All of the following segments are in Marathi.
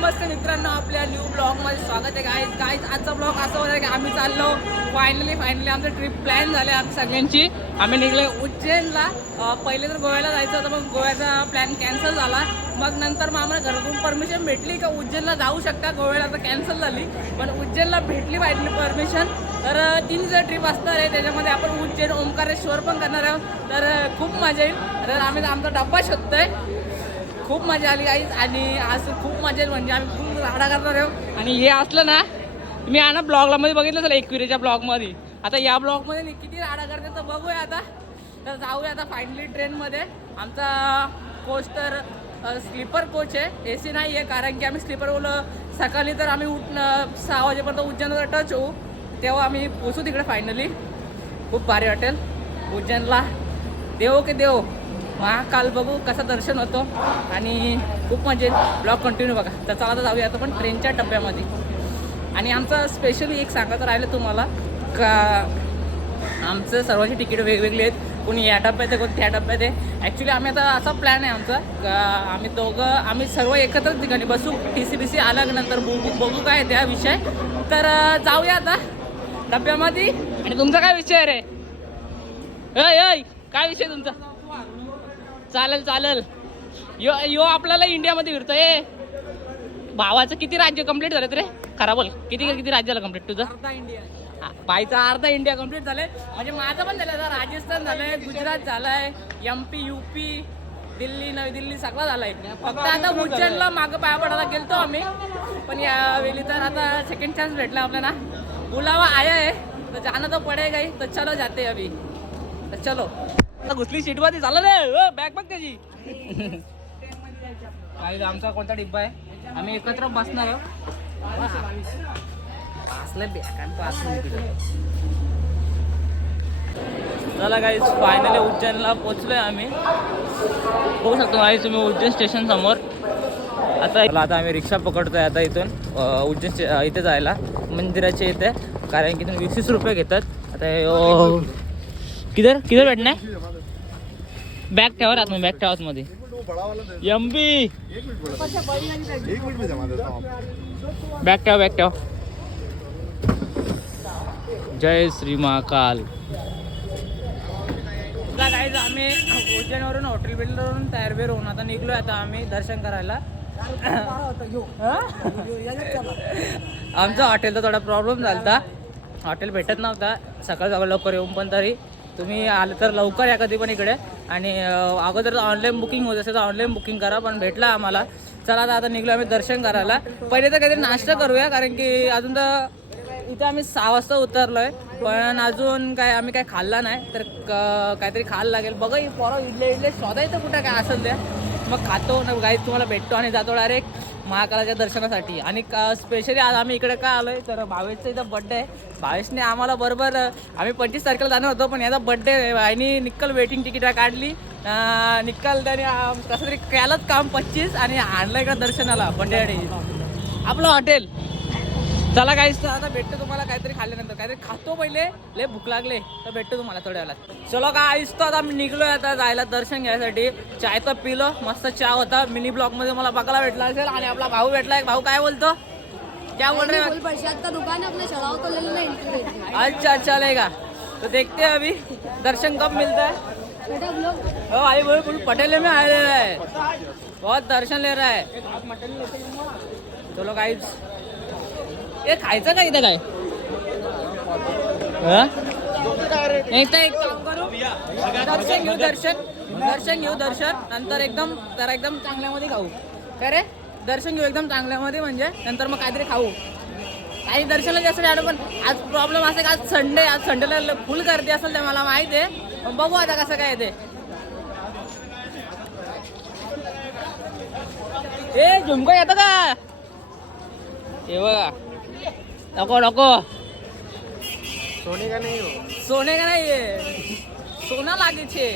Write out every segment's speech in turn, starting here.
नमस्ते मित्रांनो, आपल्या न्यू ब्लॉगमध्ये स्वागत आहे. गाईज आजचा ब्लॉग असा होता की आम्ही चाललो फायनली आमचं ट्रिप प्लॅन झाले आमची सगळ्यांची. आम्ही निघलो उज्जैनला. पहिले तर गोव्याला जायचं होतं, मग गोव्याचा प्लॅन कॅन्सल झाला. मग नंतर मग आम्हाला घरातून परमिशन भेटली का उज्जैनला जाऊ शकता. गोव्याला तर कॅन्सल झाली, पण उज्जैनला भेटली परमिशन. तर 3 दिवसाची ट्रिप असणार आहे. त्याच्यामध्ये आपण उज्जैन ओंकारेश्वर पण करणार आहोत. तर खूप मजा येईल. तर आम्ही आमचा डब्बा शोधतोय. खूप मजा आली गाईज आणि आज खूप मजा येईल. म्हणजे आम्ही खूप राडा करणार आहोत. आणि हे असलं ना, मी ना ब्लॉगला मध्ये बघितलं असेल एकविरेच्या ब्लॉगमध्ये. आता या ब्लॉगमध्ये किती राडा करते तर बघूया आता. तर जाऊया आता फायनली ट्रेनमध्ये. आमचा कोच तर स्लीपर कोच आहे, AC नाही आहे. कारण की आम्ही स्लीपर बोललो सकाळी तर आम्ही 6 वाजेपर्यंत उज्जैनला टच होऊ, तेव्हा आम्ही पोचू तिकडे फायनली. खूप भारी वाटेल उज्जैनला. देव के देव महाकाल बघू कसं दर्शन होतो आणि खूप मजा येईल. ब्लॉग कंटिन्यू बघा. तर चला आता जाऊया आता पण ट्रेनच्या डब्यामध्ये. आणि आमचं स्पेशली एक सांगायचं राहिलं तुम्हाला का आमचं सर्वांची तिकीट वेगवेगळी आहेत. कोणी या डब्यात आहे, कोणी त्या डब्यात आहे. ॲक्च्युली आम्ही आता असा प्लॅन आहे आमचा का आम्ही सर्व एकत्र ठिकाणी बसू. TC आल्यानंतर बघू काय त्या विषय. तर जाऊया आता डब्यामध्ये. आणि तुमचा काय विषय रे? अय काय विषय तुमचा? चालेल. यो आपल्याला इंडियामध्ये फिरतोय. भावाचं किती राज्य कंप्लीट झालं रे? खरा बोल, किती राज्य झालं कंप्लीट तुझं? अर्धा इंडिया. बाईचा अर्धा इंडिया कंप्लीट झालंय. म्हणजे माझं पण झालं. राजस्थान झालंय, गुजरात झालंय, MP UP दिल्ली नवी दिल्ली सगळं झालंय. फक्त आता उज्जैनला मागं पाया पडायला गेलतो आम्ही. पण यावेळी तर आता सेकंड चान्स भेटला आपल्याला. बुलावा आया आहे तर जाणं तर पडेगा ही. तर चलो जाते अभी. तर चलो. घुसली सीटमध्ये झालं रे. बॅग बघ त्याची. काय आमचा कोणता डिब्बा आहे? आम्ही एकत्र बसणार आहोत. चला गाईज फायनली उज्जैनला पोचलोय आम्ही. बघू शकतो गाईज तुम्ही उज्जैन स्टेशन समोर. आता आम्ही रिक्षा पकडतोय आता इथून उज्जैन इथे जायला मंदिराच्या इथे. कारण की तुम्ही 20 रुपये घेतात. आता किधर बैठना है? बॅग ठेवा राहत बॅग ठेवा मध्ये. MP बॅग ठेवा. जय श्री महाकाल. गाईज आम्ही उज्जैनवरून हॉटेल बिल्डरवरून तयारबेर होऊन आता निघलोय. आता आम्ही दर्शन करायला. आमचा हॉटेलचा थोडा प्रॉब्लेम झाला. हॉटेल भेटत नव्हता. सकाळ लवकर येऊन, पण तरी तुम्ही आलं तर लवकर या कधी पण इकडे. आणि अगोदर ऑनलाईन बुकिंग होत असेल तर ऑनलाईन बुकिंग करा. पण भेटला आम्हाला. चला आता निघलो आम्ही दर्शन करायला. पहिले तर काहीतरी नाश्ता करूया. कारण की अजून तर इथं आम्ही 6 वाजता उतरलोय, पण अजून काय आम्ही काय खाल्ला नाही. तर काहीतरी खायला लागेल. बघा पोरं इडले शोधायचं कुठं काय असेल त्या. मग खातो ना गाईज, तुम्हाला भेटतो आणि जातो डायरेक्ट महाकालाच्या दर्शनासाठी. आणि स्पेशली आज आम्ही इकडे काय आलोय तर भावेशचा इथं बड्डे आहे. भावेशने आम्हाला बरोबर आम्ही 25 तारखेला जाणार होतो, पण याचा बड्डे आणि निक्कल वेटिंग तिकीट काढली. निक्कल त्याने कसं तरी केलंच काम 25 आणि आणलं इकडे दर्शनाला बड्डे आपलं हॉटेल. चला गाईस आता भेटतो तुम्हाला काहीतरी खाल्ल्यानंतर. काहीतरी खातो पहिले, लय भूक लागले तर भेटतो तुम्हाला थोड्या वेळात. चलो गाईस तर आता मी निघलोय आता जायला दर्शन घ्यायसाठी. चाय तर पिलो, मस्त चहा होता. मिनी ब्लॉग मध्ये मला बघायला भेटला असेल. आणि आपला भाऊ भेटला. भाऊ काय बोलतो? क्या बोल रहे हैं? दुकान अपने चलाओ तो ले लेना. अच्छा लेगा तो देखते हैं अभी दर्शन कब मिलता है. भाई बोल पटेल में आया है, बहुत दर्शन ले रहा है. चलो गाईज हे खायचं का इथे काय? एक काम करू, दर्शन घेऊ नंतर एकदम चांगल्यामध्ये खाऊ. काय रे? दर्शन घेऊ एकदम चांगल्यामध्ये, म्हणजे नंतर मग काहीतरी खाऊ. काही दर्शनला जास्त आलं, पण आज प्रॉब्लेम असा का आज संडेला फुल गर्दी असेल ते मला माहिती आहे. पण बघू आता कसं काय ते. ए झुमका येतं का? हे बघा. नको सोने का नाही आहे, सोना लागे छे.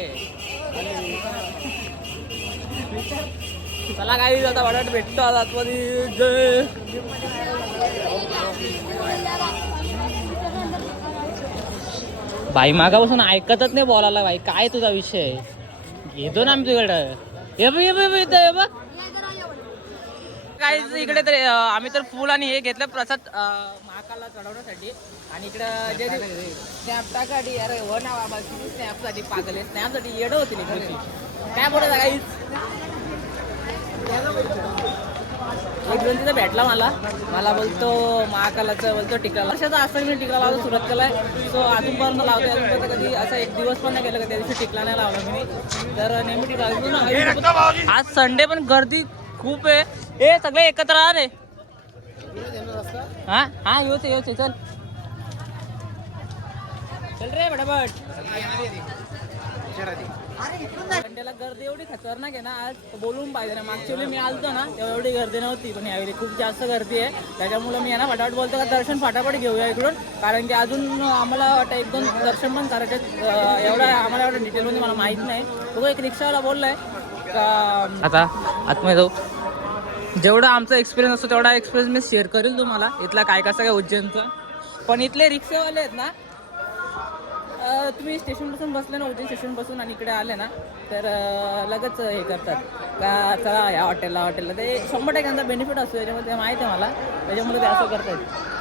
चला काही आता वाटत भेटतो आज आतमध्ये. बाई मागापासून ऐकतच नाही बोलायला. बाई काय तुझा विषय? घेतो ना आम्ही तुझ्याकडं. हे बघ काय इकडे तर आम्ही तर फुल आणि हे घेतलं प्रसाद महाकालला चढवण्यासाठी. आणि इकडं जे स्नॅप टाकासाठी अरे हो ना बाबा स्नॅपसाठी पागल आहे, स्नॅपसाठी येडं होती काय बोलत काहीच. एक दोन तिथं भेटला मला बोलतो महाकालाचं बोलतो टिकला वर्षाचा असं मी टिकला लावतो सुरुवात केलाय. सो अजूनपर्यंत लावतो, अजूनपर्यंत कधी असा एक दिवस पण नाही गेला का त्या दिवशी टिकला नाही लावला मी. तर नेहमी टिकला. आज संडे पण गर्दी खूप आहे. हे सगळे एकत्र आ रे. हा हा येऊच चल चल रे बटाबट. संडेला गर्दी एवढी खतरनाक आहे ना आज बोलून पाहिजे ना. मागच्या वेळी मी आलतो ना तेव्हा एवढी गर्दी नव्हती, पण यावेळी खूप जास्त गर्दी आहे. त्याच्यामुळे मी ना फटाफट बोलतो का दर्शन फटाफट घेऊया इकडून, कारण की अजून आम्हाला वाटतं एक दोन दर्शन पण करायचे. एवढं आम्हाला एवढं डिटेलमध्ये मला माहीत नाही. तो एक रिक्षावाला बोललाय का आता आतमध्ये जाऊ. जेवढा आमचा एक्सपिरियन्स असतो तेवढा एक्सपिरियन्स मी शेअर करेल तुम्हाला इथला काय कसं काय उज्जैनचा. पण इथले रिक्षावाले आहेत ना, तुम्ही स्टेशनपासून बसले ना उज्जैन स्टेशनपासून आणि इकडे आले ना तर लगेच हे करतात का चला या हॉटेलला ते 100% त्यांचा बेनिफिट असतो त्याच्यामध्ये माहिती आहे मला, त्याच्यामुळे ते असं करतात.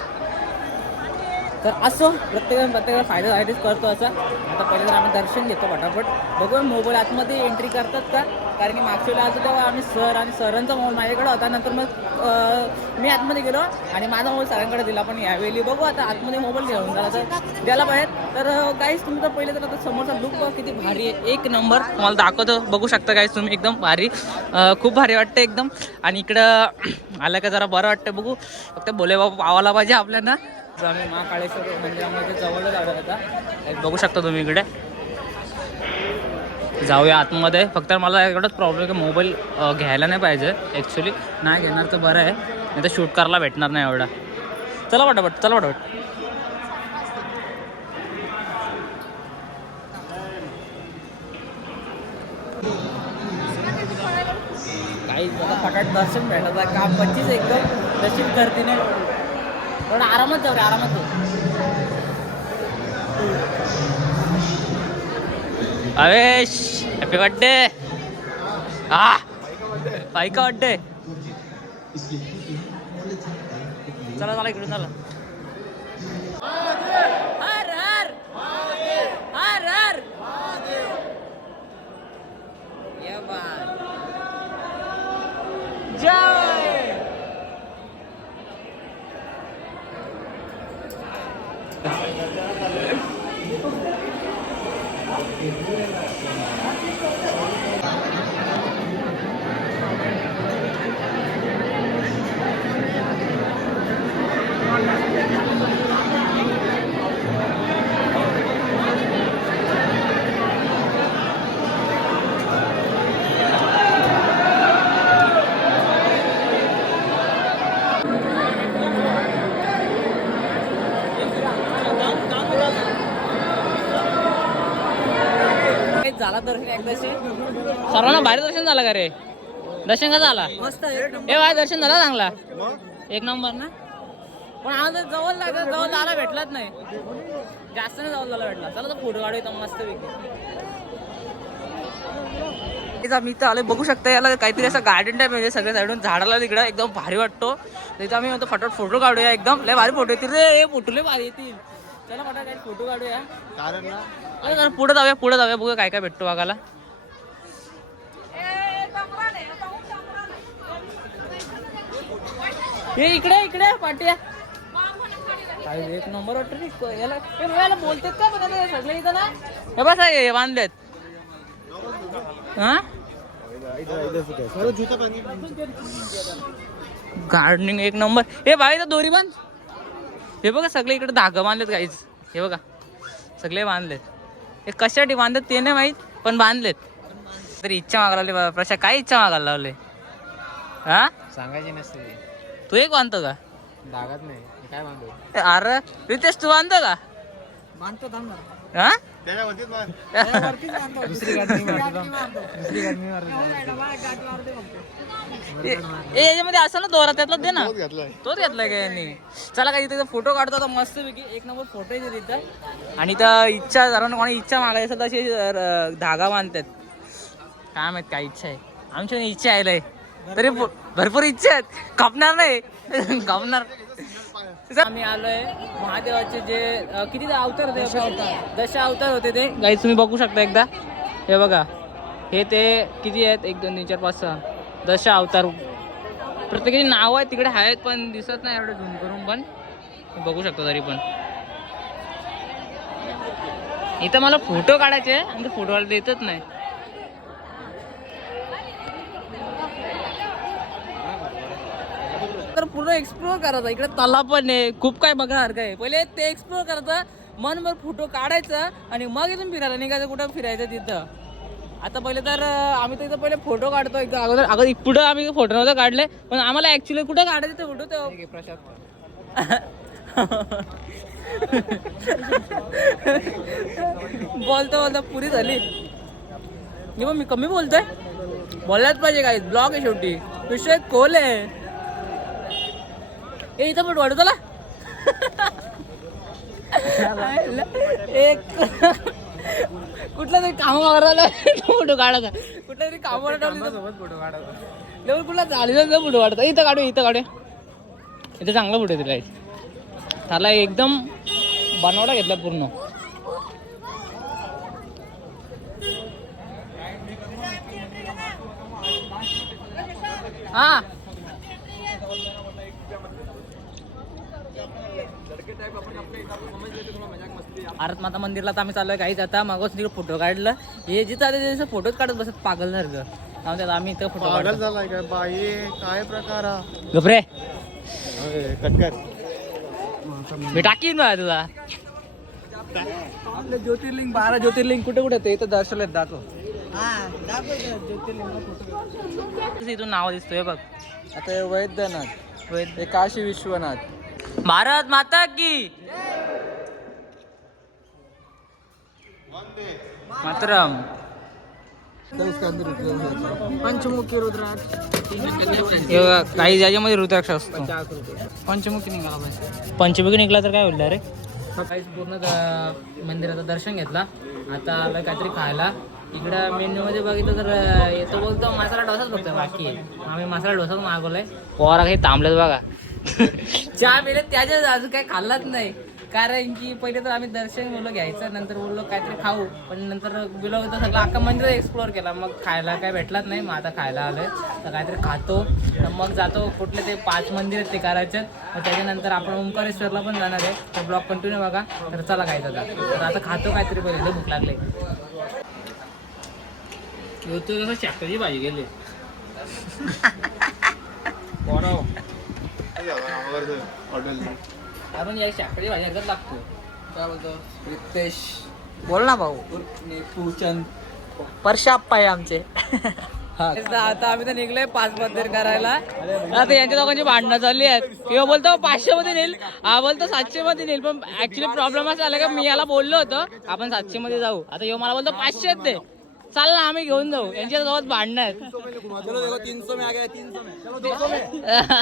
तर असो प्रत्येकाला फायदाच करतो असं. आता पहिले तर आम्ही दर्शन घेतो फटाफट, बघूया मोबाईल आतमध्ये एंट्री करतात का, कारण की मागच्या वेळेला असं तेव्हा आम्ही आणि सरांचा मोबाईल माझ्याकडे होता. नंतर मग मी आतमध्ये गेलो आणि माझा मोबाईल सरांकडे दिला. पण यावेळी बघू आता आतमध्ये मोबाईल घेऊन झाला तर द्यायला पाहिजे. तर काहीच तुम्ही तर पहिले तर आता समोरचा लुक किती भारी आहे, एक नंबर तुम्हाला दाखवतो, बघू शकता काहीच तुम्ही एकदम भारी, खूप भारी वाटतं एकदम. आणि इकडं आलं का जरा बरं वाटतं. बघू फक्त बोले बाबा पावाला पाहिजे आपल्याला. तर आम्ही महाकाळेश्वर मंदिरामध्ये जवळच आलो आता, बघू शकता तुम्ही इकडे. जाऊया आतमध्ये. फक्त मला एवढंच प्रॉब्लेम की मोबाईल घ्यायला नाही पाहिजे ॲक्च्युली, नाही घेणार तर बरं आहे, नाही तर शूट करायला भेटणार नाही एवढा. चला फटाफट. काही बघा फटाफट दर्शन भेटत आहे काम 25 एकदम नशीब गर्दीने. थोडं आरामात जाऊ रे, आरामात जाऊ. Avesh happy birthday. हा बाई का बर्थडे. चला इकडून चला. हर हर हर हर ये बात जय. झाला दर्शन एकदाशी सर्वांना बाहेर दर्शन झालं का रे. दर्शन का झाला मस्त हे बाहेर दर्शन झालं चांगला एक नंबर ना. पण आम्हाला जवळ जायला भेटलाच नाही, जास्त नाही जवळ जायला भेटला. चला तर फोटो काढू येतो मस्त पैकी. आम्ही इथं आले बघू शकता, याला काहीतरी असं गार्डन टाईप म्हणजे सगळ्या साईडून झाडाला तिकडं एकदम भारी वाटतो. तिथं आम्ही म्हणतो फटाफट फोटो काढूया, एकदम लय भारी फोटो येतील रे, फोटो लय भारी येतील. चला फटाफट काही फोटो काढूया. पुढे जाऊया बघूया काय काय भेटतो बघायला. हे इकडे पाट्या एक नंबर वाटत याला बोलतात का बघा सगळे इथं ना. हे बस हे बांधलेत हा गार्डनिंग एक नंबर. हे बाई तर दोरी बांध. हे बघा सगळे इकडे धागा बांधलेत काहीच, हे बघा सगळे बांधलेत. हे कशासाठी बांधलेत ते नाही माहीत, पण बांधलेत. तरी इच्छा मागायला प्रशा काय इच्छा मागायला लावले हा सांगायची नसते. तू एक बांधतो का धागात नाही काय बांधतो. अरे रितेश तू बांधतो का. बांधतो हा याच्यामध्ये असं ना दोरा त्यातला दे ना, तोच घेतलाय का यांनी. चला काही तिथे फोटो काढतो आता मस्त पैकी एक नंबर फोटो येते तिथं. आणि त्या इच्छा जरा कोणी इच्छा मागायचं तशी धागा बांधतात काय माहित काय इच्छा आहे. आमची इच्छा आहे तरी भरपूर इच्छा आहेत, कापणार नाही कापणार. आम्ही आलोय महादेवाचे जे किती अवतार होते, दशा अवतार होते ते गाईज तुम्ही बघू शकता एकदा. हे बघा, हे ते किती आहेत, 1 2 3 4 5 6 दशा अवतार. प्रत्येकाची नाव आहेत तिकडे आहेत पण दिसत नाही एवढं झूम करून, पण बघू शकतो तरी पण. इथं मला फोटो काढायचे आणि फोटो काढायला देतच नाही. तर पूर्ण एक्सप्लोर करायचं, इकडे तलाव पण आहे, खूप काय बघण्यासारखं आहे. पहिले ते एक्सप्लोर करायचं, मनभर फोटो काढायचं आणि मग इथून फिरायला निघायचं, कुठं फिरायचं तिथं. आता पहिले तर आम्ही तर इथं पहिले फोटो काढतो एकदा अगोदर पुढं आम्ही फोटो नव्हते काढले, पण आम्हाला ऍक्च्युली कुठं काढायचे ते फोटो ते प्रसाद बोलतो बोलतो पुरी झाली. हे मग मी कमी बोलतोय, बोललाच पाहिजे काही, ब्लॉग आहे शेवटी, विषय खोल आहे. ए इथं पण वाढू चला एक कुठला तरी काम मारायला फोटो काढायचा, कुठल्या तरी काम फोटो काढायचा. कुठला झालेला फोटो काढता. इथं काढू इथं चांगला फोटो दिला त्याला, एकदम बनवला घेतला पूर्ण. हा भारत माता मंदिरला तर आम्ही चाललोय काहीच. आता मागोच तिकडे फोटो काढलं, हे जिथं आता तिथं फोटोच काढत बसत पागल सारखं. आम्ही इथं फोटो काढतो. झालाय काय बाई, काय प्रकार हा? गपरे कटकर मी टाकीन बा तुला. आपले ज्योतिर्लिंग 12 ज्योतिर्लिंग कुठे कुठे ते इथं दर्शवलेत, दाखव. इथून नाव दिसतोय बघ. आता हे वैद्यनाथ, हे काशी विश्वनाथ. भारत माता की मातरम. पंचमुखी रुद्राक्ष, काही ज्याच्यामध्ये रुद्राक्ष असतो. पंचमुखी निघाला पाहिजे. पंचमुखी निघला तर काय होईल रे. काहीच पूर्ण मंदिराचं दर्शन घेतला, आता आलोय काहीतरी खायला. इकडं मेन्यू मध्ये बघितलं तर येतो बोलतो मसाला डोसाच बघतो, बाकी आम्ही मसाला डोसाच मागवलाय. पोरा काही थांबलेत बघा चहा पिले त्याच्याच, अजून काही खाल्लाच नाही. कारण की पहिले तर आम्ही दर्शन बोललो घ्यायचं, नंतर बोललो काहीतरी खाऊ, पण नंतर गेलो होतं सगळं अख्खा मंदिर एक्सप्लोअर केला, मग खायला काय भेटलाच नाही. मग आता खायला आलोय तर काहीतरी खातो, मग जातो कुठले ते 5 मंदिर आहेत ते करायचे. मग त्याच्यानंतर आपण ओंकारेश्वरला पण जाणार आहे, तर ब्लॉग कंटिन्यू बघा. तर चला काय तर आता खातो काहीतरी, पहिले भूक लागले. कसं चॅप्टरची भाजी गेली आपण या शाकडी भाजी एकदाच लागतो. काय बोलतो रितेश? बोल ना भाऊ. पूचंद परशाप्पा आहे आमचे. आता आम्ही तर निघलोय 5 मंदिर करायला. आता यांच्या दोघांची भांडणं चालली आहेत. किंवा बोलतो 500 मध्ये नेईल, हा बोलतो 700 मध्ये नेईल. पण ऍक्च्युली प्रॉब्लेम असा आला का मी याला बोललो होतो आपण 700 मध्ये जाऊ, आता ह्यो मला बोलतो 500 दे. चाल ना आम्ही घेऊन जाऊ, यांच्या गावात भांडणं आहेत. 300 में आ गया, 300 में, चलो 200 में,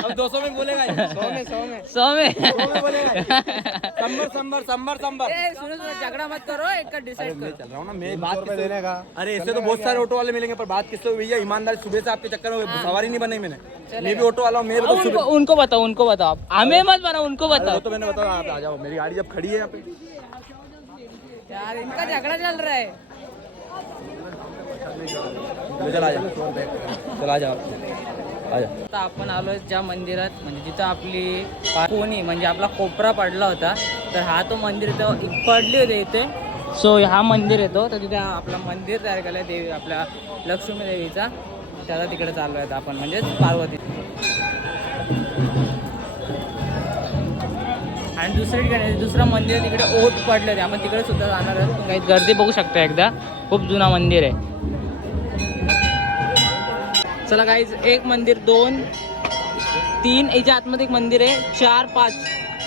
अब 200 में बोलेगा, 100 में, 100 में, संबर। झगड़ा मत करो, एक डिसाइड करो. चल रहा हूँ ना मैं, बात देने का. अरे ऐसे तो बहुत सारे ऑटो वाले मिलेंगे, पर बात किससे हुई है? ईमानदारी सुबह से आपके चक्कर में सवारी नहीं बनाई मैंने. मैं भी ऑटो वाला हूँ, मैं उनको बताओ, हमें मत बनाओ, उनको बताओ. तो मैंने बताया आप आ जाओ, मेरी गाड़ी जब खड़ी है यहाँ पे. यार इनका झगड़ा चल रहा है. चल आ जाओ. आता आपण आलोय ज्या मंदिरात, म्हणजे जिथं आपली कोणी म्हणजे आपला कोपरा पडला होता, तर हा तो मंदिर इथं पडली होती इथे. सो हा मंदिर येतो, तर तिथे आपला मंदिर तयार केलं देवी आपल्या लक्ष्मी देवीचा. त्याला तिकडे चाललो आहेत आपण, म्हणजेच पार्वती. आणि दुसऱ्या ठिकाणी दुसरं मंदिर तिकडे ओट पडले होते, आपण तिकडे सुद्धा जाणार आहोत. काही गर्दी बघू शकता एकदा, खूप जुना मंदिर आहे. चला गाईज, 1 मंदिर 2 3 याच्या आतमध्ये एक मंदिर आहे, 4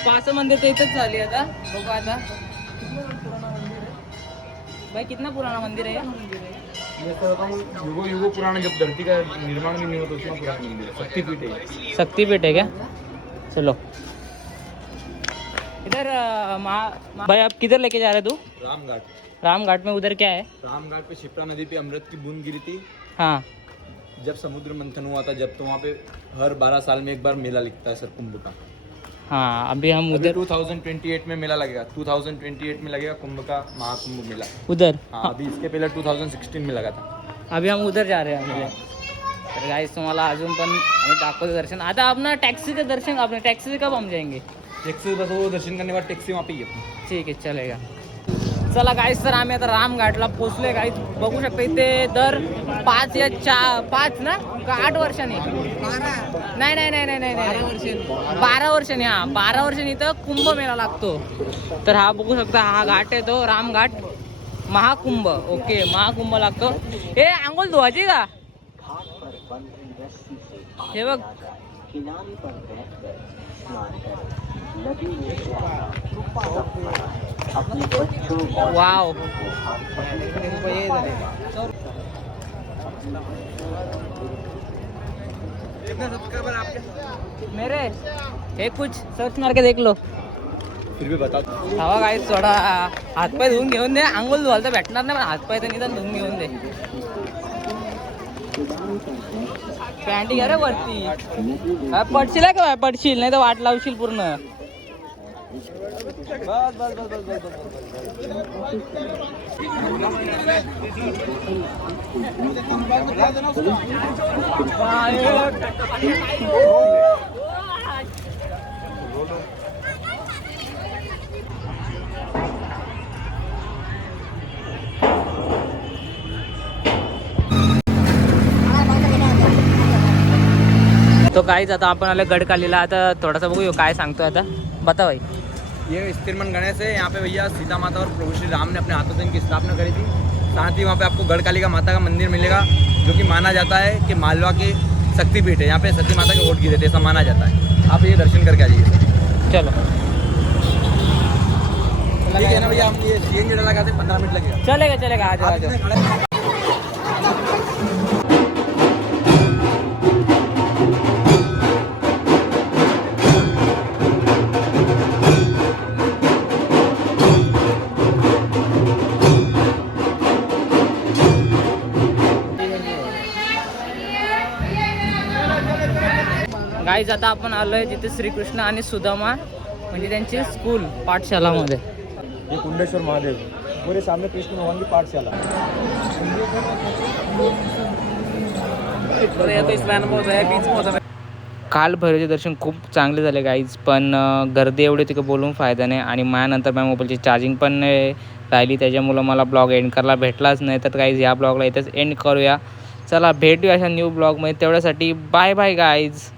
5 मंदिर तर इथंच झाली. आता बघू आता भाई कितना पुराना मंदिर है. युगो पुराना, जब धरती का निर्माण भी नहीं होता उतना पुराना मंदिर है. शक्तिपीठ है क्या? चलो इधर भाई आप किधर लेके जा रहे तू? रामघाट. रामघाट में उधर क्या है? रामघाट पे शिप्रा नदी पे अमृत की बूंद गिरी थी. हाँ जब समुद्र मंथन हुआ था जब तो वहाँ पे हर 12 साल में एक बार मेला लगता है सर कुंभ का। हाँ अभी हम अभी उधर 2028 में मेला लगेगा, 2028 में लगेगा कुंभ का महाकुंभ मेला। उधर हाँ अभी इसके पहले 2016 में लगा था। अभी हम उधर जा रहे हैं तर गाईस तुम्हाला अजून पण आम्ही दाखवतो दर्शन. आता आपण टॅक्सी के दर्शन आपने टॅक्सी से कब हम जाएंगे? टैक्सी बस वो दर्शन करने के बाद टैक्सी वहाँ पे ही है अपनी। ठीक आहे चलेगा. चला गाईस तर आम्ही आता रामघाटला पोचलोय गाईस. बघू शकता इथे दर 5 या 5 ना का 8 वर्षांनी नाही नाही नाही नाही नाही नाही 12 वर्षांनी. हा 12 वर्षांनी इथं कुंभमेळा लागतो. तर हा बघू शकता हा घाट आहे तो रामघाट महाकुंभ. ओके महाकुंभ लागतो. हे आंघोळ धुवायची का? हे बघ वाव कितने सब्सक्राइबर आपके? मेरे हे कुछ सर्च मार के देख लो. फिर भी बता हवा काय थोडा हातपाय धुवून घेऊन दे. आंघोळ धुवायला तर भेटणार नाही पण हातपाय तर निदान धुवून घेऊन दे. पॅन्ट घ्या रे वरती. पडशील का पडशील नाही तर वाट लावशील पूर्ण. बस बस बस बस बस तो काहीच आता आपण आले गडकालीला. आता थोडासा बघू काय सांगतो आता. बता भाई. ये स्थिरमन गणेश है। यहाँ पे भैया सीता माता और प्रभु श्री राम ने अपने हाथों से इनकी स्थापना करी थी। साथ ही वहाँ पे आपको गढ़कालिका माता का मंदिर मिलेगा जो कि माना जाता है कि मालवा के शक्तिपीठ है। यहाँ पे सती माता के वोट गिरे थे ऐसा माना जाता है। आप ये दर्शन करके आ जाइए सर। चलो ठीक है ना भैया, हम ये CNG लगाते 15 मिनट लगेगा। चलेगा चलेगा आ जाओ आ जाओ. गाईज आता आपण आलोय जिथे श्रीकृष्ण आणि सुदामा म्हणजे त्यांची स्कूल पाठशालामध्ये. ये कुंडेश्वर महादेव पूरे सामने कृष्ण भगवान की पाठशाला। काल भैरवचे दर्शन खूप चांगले झाले गाईज. पण गर्दी एवढी तिकडे बोलून फायदा नाही. आणि माझ्यानंतर माझ्या मोबाईलची चार्जिंग पण राहिली त्याच्यामुळं मला ब्लॉग एंड करायला भेटलाच नाही. तर गाईज या ब्लॉगला इथेच एंड करूया. चला भेटूया अशा न्यू ब्लॉगमध्ये. तेवढ्यासाठी बाय बाय गाईज.